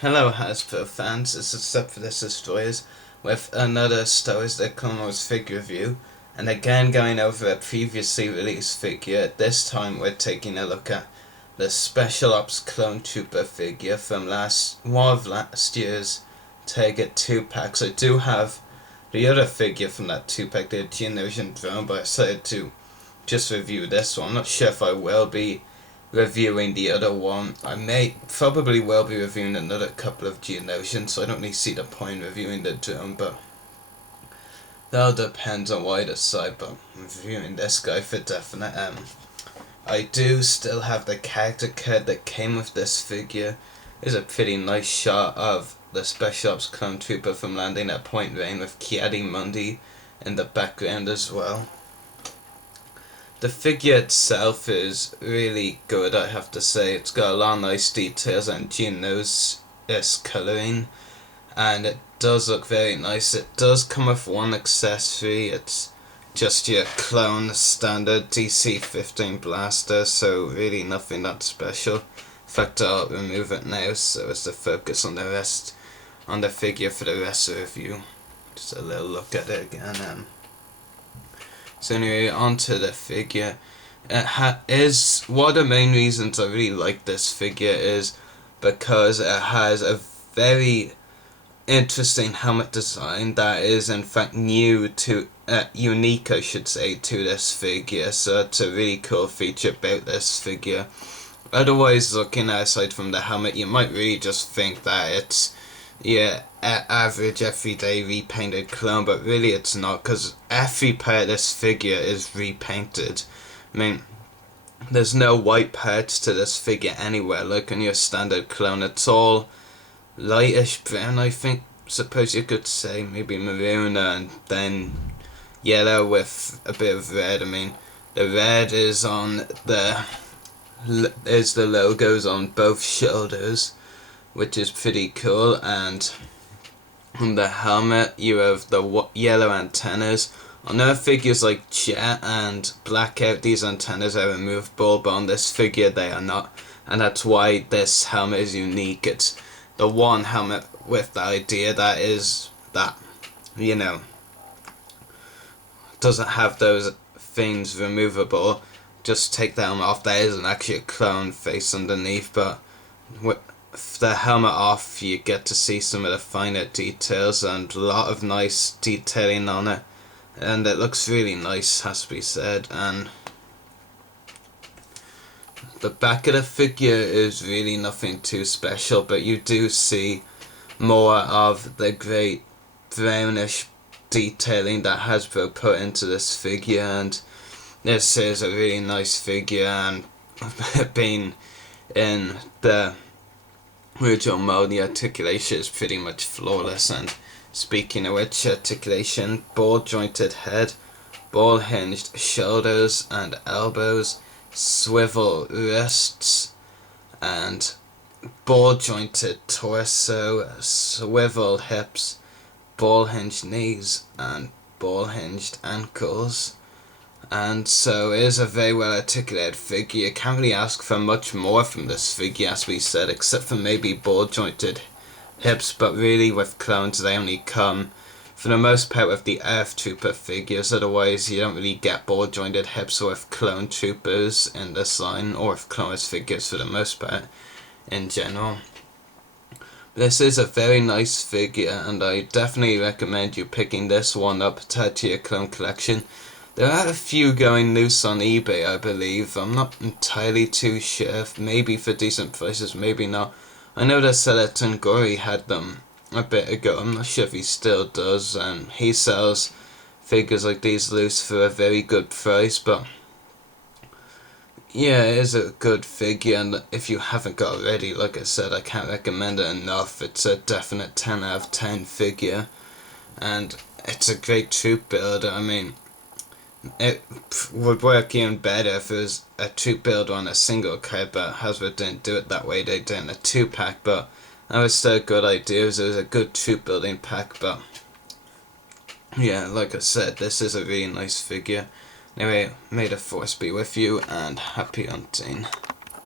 Hello Hasbro fans, this is Up for This Destroyers with another Star Wars The Clone Wars figure review, and again going over a previously released figure. This time we're taking a look at the Special Ops Clone Trooper figure from last year's Target 2-packs. I do have the other figure from that 2-pack, the Geonosian drone, but I decided to just review this one. I'm not sure if I will be reviewing the other one. I probably will be reviewing another couple of Geonosians, so I don't really see the point reviewing the drone, but that all depends on what I decide. But I'm reviewing this guy for definite. I do still have the character card that came with this figure. It's a pretty nice shot of the Special Ops Clone Trooper from landing at Point Rain with Ki-Adi-Mundi in the background as well. The figure itself is really good, I have to say. It's got a lot of nice details and Geonos-esque colouring, and it does look very nice. It does come with one accessory. It's just your clone standard DC-15 blaster, so really nothing that special. In fact, I'll remove it now so as to focus on the figure for the rest of the review. Just a little look at it again. So anyway, onto the figure. Is one of the main reasons I really like this figure is because it has a very interesting helmet design that is in fact unique, I should say, to this figure. So it's a really cool feature about this figure. Otherwise, looking aside from the helmet, you might really just think that it's average everyday repainted clone, but really it's not, because every part of this figure is repainted. I mean, there's no white parts to this figure anywhere like on your standard clone. It's all lightish brown, I suppose you could say, maybe maroon, and then yellow with a bit of red. I mean, the red is the logos on both shoulders, which is pretty cool, and on the helmet you have the yellow antennas. On other figures like Jet and Blackout, these antennas are removable, but on this figure they are not, and that's why this helmet is unique. It's the one helmet with the idea that doesn't have those things removable. Just take the helmet off, there isn't actually a clone face underneath, but with the helmet off you get to see some of the finer details and a lot of nice detailing on it, and it looks really nice, has to be said. And the back of the figure is really nothing too special, but you do see more of the great brownish detailing that Hasbro put into this figure, and this is a really nice figure, and being in the original mode, the articulation is pretty much flawless. And speaking of which, articulation: ball jointed head, ball hinged shoulders and elbows, swivel wrists, and ball jointed torso, swivel hips, ball hinged knees, and ball hinged ankles. And so it is a very well articulated figure. You can't really ask for much more from this figure, as we said, except for maybe ball jointed hips, but really with clones they only come for the most part with the Earth Trooper figures. Otherwise you don't really get ball jointed hips with clone troopers in this line, or with Clone Wars figures for the most part in general. This is a very nice figure, and I definitely recommend you picking this one up to add to your clone collection. There are a few going loose on eBay, I believe. I'm not entirely too sure. Maybe for decent prices, maybe not. I know that seller Tungori had them a bit ago. I'm not sure if he still does, and he sells figures like these loose for a very good price. But yeah, it is a good figure, and if you haven't got it already, like I said, I can't recommend it enough. It's a definite 10 out of 10 figure, and it's a great troop builder. I mean, it would work even better if it was a troop build on a single card, but Hasbro didn't do it that way. They did it in a 2-pack, but that was still a good idea. It was a good troop building pack. But yeah, like I said, this is a really nice figure. Anyway, may the force be with you, and happy hunting.